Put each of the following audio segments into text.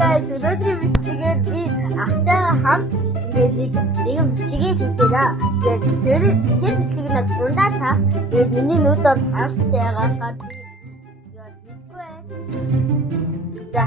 Guys, өнөөдрийн бичлэгээр би ахтайгаа хамт ингээд нэгэн бичлэгийг хийчихлээ. Тэгээд тэр бичлэг нь дундаа таах. Тэгээд миний нүд бол хаалттай байгаасаа би яа мэдгүй. За.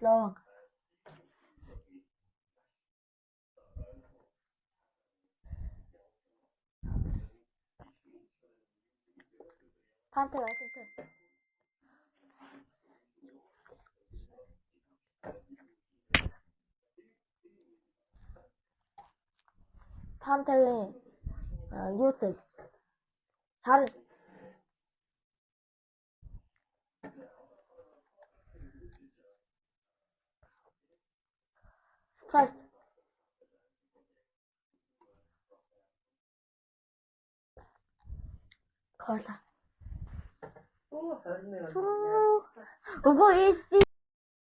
Slow. Panther, YouTube. Sorry. Surprise. Cola. Oh,